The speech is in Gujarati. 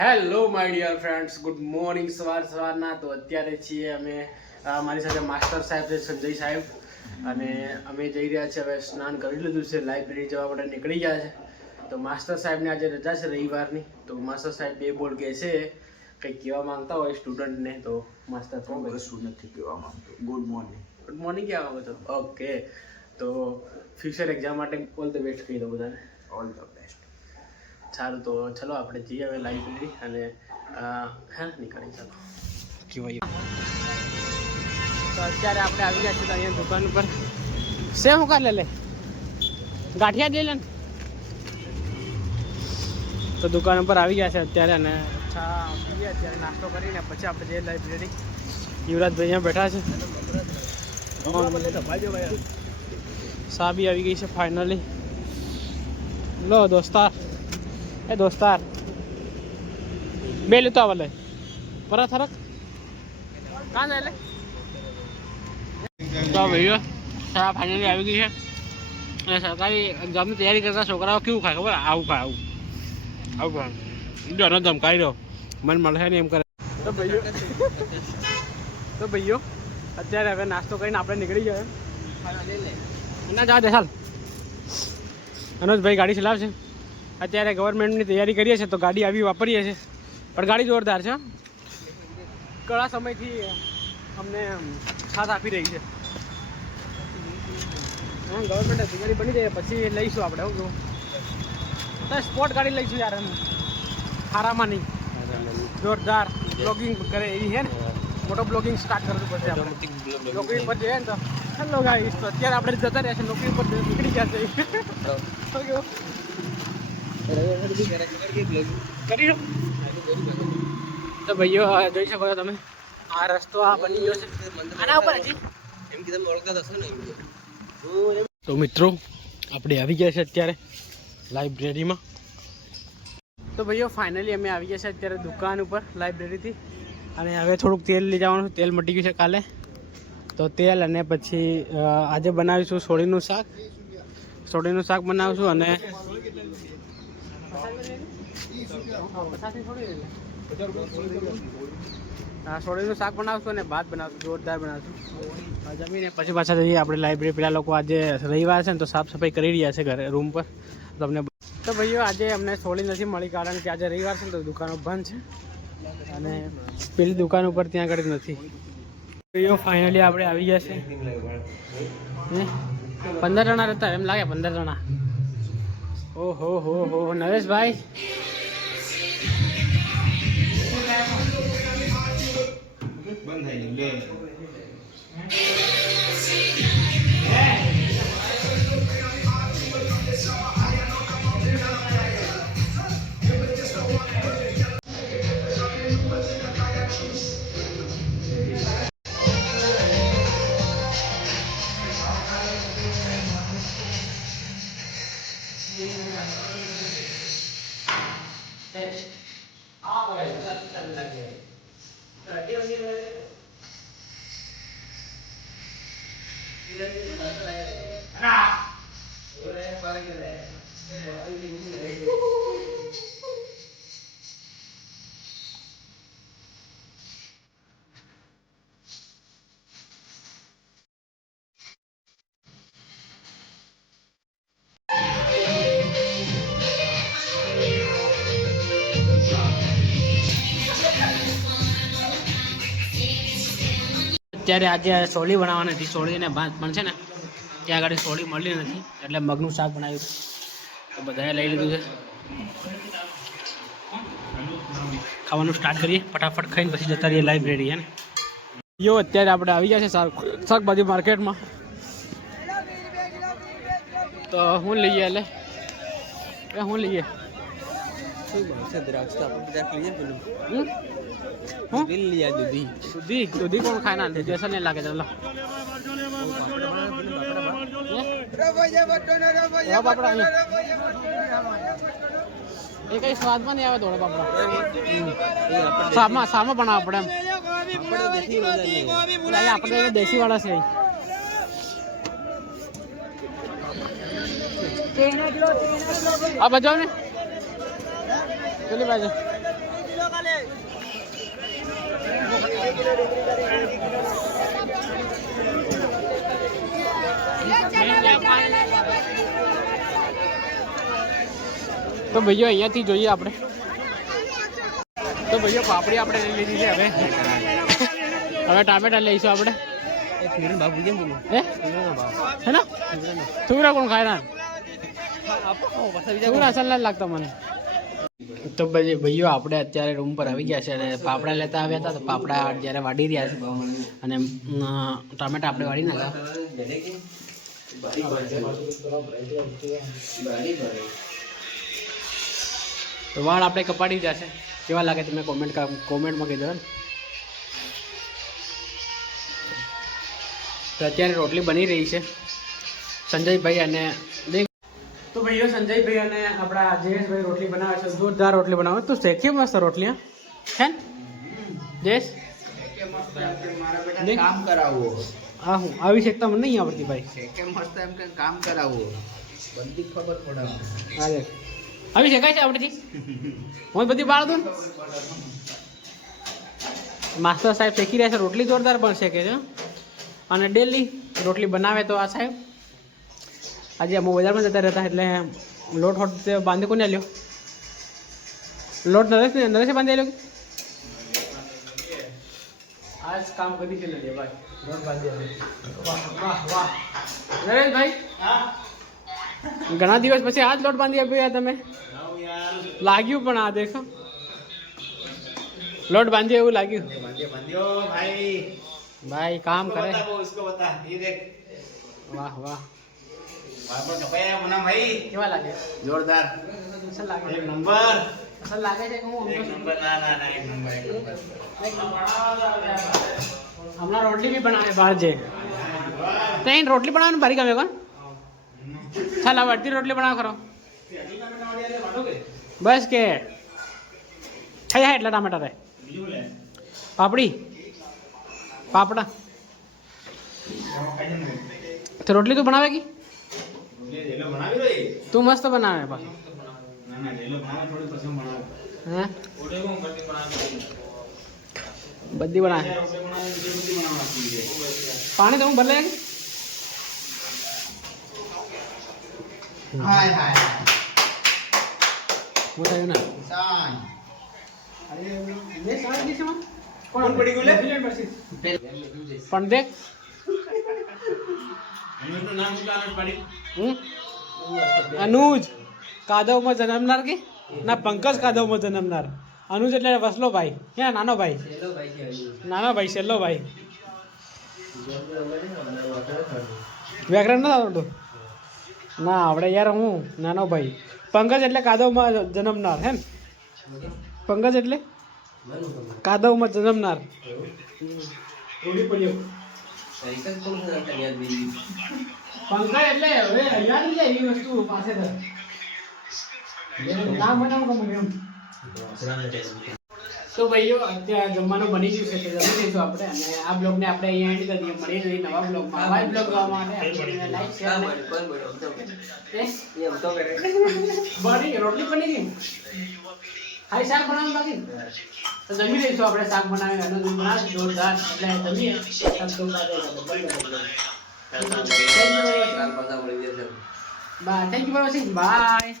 Hello my dear friends, good morning. સવારના તો અત્યારે છીએ અમે, મારી સાથે માસ્ટર સાહેબ છે, સંજય સાહેબ, અને અમે જઈ રહ્યા છીએ. હવે સ્નાન કરી લીધું છે, લાઇબ્રેરી જવા માટે નીકળી ગયા છે. તો માસ્ટર સાહેબને આજે રજા છે રવિવારની. તો માસ્ટર સાહેબ બે બોલ કહે છે, કંઈક કહેવા માંગતા હોય સ્ટુડન્ટને. તો માસ્ટર સાહેબ કશું નથી કહેવા માંગતો. Good morning. ગુડ મોર્નિંગ કહેવા માંગો છો? ઓકે, તો ફ્યુચર એક્ઝામ માટે ઓલ ધ બેસ્ટ કહી દઉં બધાને. All the best. સારું, તો ચલો આપણે જઈએ હવે લાઇબ્રેરી અને હા નીકળી ચાલો કહેવાય. તો અત્યારે આપણે આવી ગયા છીએ અહીંયા દુકાન ઉપર. સેવ હું કા લે ગાંઠિયા લઈ લે ને. તો દુકાન ઉપર આવી ગયા છે અત્યારે, અને ચા પીએ અત્યારે, નાસ્તો કરીને પછી આપણે જઈએ લાઇબ્રેરી. યુવરાજભાઈ અહીંયા બેઠા છે. સા બી આવી ગઈ છે ફાઇનલી. લો દોસ્તાર, એ દોસ્તાર બે લેતો આવલે પરત હરક કાં જાય લે. તો ભાઈઓ શાળા ફાઇનલી આવી ગઈ છે, અને સરકારી એક્ઝામની તૈયારી કરતા છોકરાઓ કેવું ખાય ખબર? આવું ખાય, આવું ખાય. જો ન ધમકાવી દો, મન મળે ને એમ કરે. તો ભાઈઓ અત્યારે હવે નાસ્તો કરીને આપણે નીકળી જાય ના જવા દે ચાલ. અનુજભાઈ ગાડી ચલાવશે. અત્યારે ગવર્મેન્ટની તૈયારી કરીએ છીએ, તો ગાડી આવી વાપરીએ છીએ, પણ ગાડી જોરદાર છે. ઘણા સમયથી અમને સાથ આપી રહી છે. હા, ગવર્મેન્ટ તૈયારી બની જાય પછી લઈશું આપણે. હું કહું તો સ્પોર્ટ ગાડી લઈશું યાર, હારામાં નહીં, જોરદાર બ્લોગિંગ કરે એવી છે ને. મોટો બ્લોગિંગ સ્ટાર્ટ કરવું પડશે આપણે. નોકરી પર જઈએ ને તો હેલો ગાઈસ, તો અત્યારે આપણે જતા રહ્યા છે નોકરી પર, નીકળી ગયા છે. તો ભાઈઓ જોઈ શકો છો તમે, આ રસ્તો આ બની ગયો છે. આના ઉપર હજી એમ કે તમે ઓળખતા હશો ને. તો મિત્રો આપણે આવી ગયા છે અત્યારે લાઇબ્રેરીમાં. તો ભાઈઓ ફાઇનલી અમે આવી ગયા છે અત્યારે દુકાન ઉપર લાઇબ્રેરીથી, અને હવે થોડુંક તેલ લઈ જવાનું. તેલ મટી ગયું છે કાલે, તો તેલ અને પછી આજે બનાવીશું સોળીનું શાક. સોળીનું શાક બનાવીશું, અને સોળીનું શાક બનાવશું અને ભાત બનાવશું, જોરદાર બનાવશું. જમીને પછી પાછા જઈએ આપણે લાઇબ્રેરી. પેલા લોકો આજે રવિવાર છે ને, તો સાફ સફાઈ કરી રહ્યા છે ઘરે રૂમ પર. તમને તો ભાઈઓ આજે અમને સોળી નથી મળી, કારણ કે આજે રવિવાર છે ને, તો દુકાનો બંધ છે, અને પેલી દુકાન ઉપર ત્યાં આગળ નથી. ભાઈઓ ફાઇનલી આપણે આવી ગયા છે. 15 જણા હતા એમ લાગે, 15 જણા. ઓહો હો હો નરેશભાઈ, અત્યારે આજે સોળી બનાવવાની હતી. સોળી અને ભાત પણ છે ને, ત્યાં આગળ સોળી મળી નથી, એટલે મગનું શાક બનાવ્યું. તો બધાએ લઈ લીધું છે. ખાવાનું સ્ટાર્ટ કરીએ, ફટાફટ ખાઈને પછી જતા રહીએ લાઇબ્રેરી. હે ને યો અત્યારે આપણે આવી ગયા છે શાકભાજી માર્કેટમાં. તો હું લઈએ એટલે હું લઈએ દૂધી કોણ ખાય ના જैसा नहीं लागे. चलो એ કઈ સ્વાદમાં નહીં આવે થોડો પાપડા. સામા બનાવવા પડે એમ. આપણે દેશી વાળા છે. આ બજાવ ને પેલી બાજુ તો ભાઈઓ અહીંયાથી જોઈએ આપણે. તો ભાઈઓ પાપડી આપણે લઈ લીધી છે. હવે ટામેટા લઈશું આપણે. હે ને તુરા કોણ ખાય ના તુરા અસલ ના લાગતા મને. તો ભાઈઓ આપણે અત્યારે રૂમ પર આવી ગયા છે અને પાપડા લેતા આવ્યા હતા. તો પાપડા જ્યારે વાડી રહ્યા છે અને ટામેટા આપણે વાડી નાખ્યા. તો વાળ આપણે કપાડી જશે. કેવા લાગે તમે કોમેન્ટમાં કહેજો ને. તો અત્યારે રોટલી બની રહી છે. સંજયભાઈ અને તો ભાઈઓ સંજયભાઈ અને આપણા જયેશભાઈ રોટલી બનાવે છે. જોરદાર રોટલી બનાવે. તું શેકે મસ્ત રોટલી હે ને જયેશ? કામ કરાવો. હા હું આવી શકતા મને નહીં આવડતી ભાઈ. શેકે મસ્ત એમ કે કામ કરાવો. બધી ખબર પડે. હા આવી શકાય છે આપણીથી? હું બધી બાળ દઉં. માસ્ટર સાહેબ શેકી રહ્યા છે. રોટલી જોરદાર પણ શેકે છે અને ડેલી રોટલી બનાવે. તો આ સાહેબ આજે અમુક બજારમાં જતા રહેતા એટલે લોટ હોટ બાંધી કોને લ્યો? લોટ નરેશે બાંધી લ્યો. આજ કામ કરી છે ભાઈ. લોટ બાંધી વાહ વાહ વાહ નરેશભાઈ. ઘણા દિવસ પછી આજ લોટ બાંધી આપ્યો તમે. લાગ્યું પણ આ દેખો લોટ બાંધ્યો એવું લાગ્યું. ભાઈ કામ કરે. વાહ વાહ કેવા લાગે? જોરદાર. અસલ લાગે એક નંબર. અસલ લાગે છે. એક નંબર. ના એક નંબર. હમણાં રોટલી બી બનાવે બહાર છે. ત્યાં રોટલી બનાવવાનું ભારી ગમે કોણ? ચાલ હવે અડધી રોટલી બનાવ કરો બસ. કે થઈ જાય એટલા ટામેટા થાય. પાપડી પાપડા તો રોટલી તું બનાવે કે તું મસ્ત બનાવે પાછું. હે બધી બનાવે. પાણી તો હું બદલાય કે હું થયું ને કોણ પડી ગયું લે? પણ દેખ અનુજ કાદવમાં જન્મનાર કે ના પંકજ કાદવમાં જન્મનાર. અનુજ એટલે વસલો ભાઈ. હે નાનો ભાઈ. છેલ્લો ભાઈ. વ્યાકરણ નથી આવડતું ના આવડે યાર. હું નાનો ભાઈ. પંકજ એટલે કાદવમાં જન્મનાર. હે ને પંકજ એટલે કાદવમાં જન્મનાર. પંકજ એટલે હવે યાદ નહીં એવી વસ્તુ પાસે નામ બનાવું ગમે એમ. તો ભાઈઓ અત્યારે જમવાનું બની ગયું છે. તો જમી લઈશું આપણે અને આ બ્લોગને આપણે અહીંયા એન્ડ કરીએ. મળી જઈએ નવા બ્લોગમાં. આવા બ્લોગ જોવા માટે લાઈક શેર બની રોટલી બની ગઈ. હાઈ શાક બનાવવાનું બાકી તો જમી લઈશું આપણે. શાક બનાવી અને બનાવી જોરદાર એટલે જમીએ. Thank you for watching. By.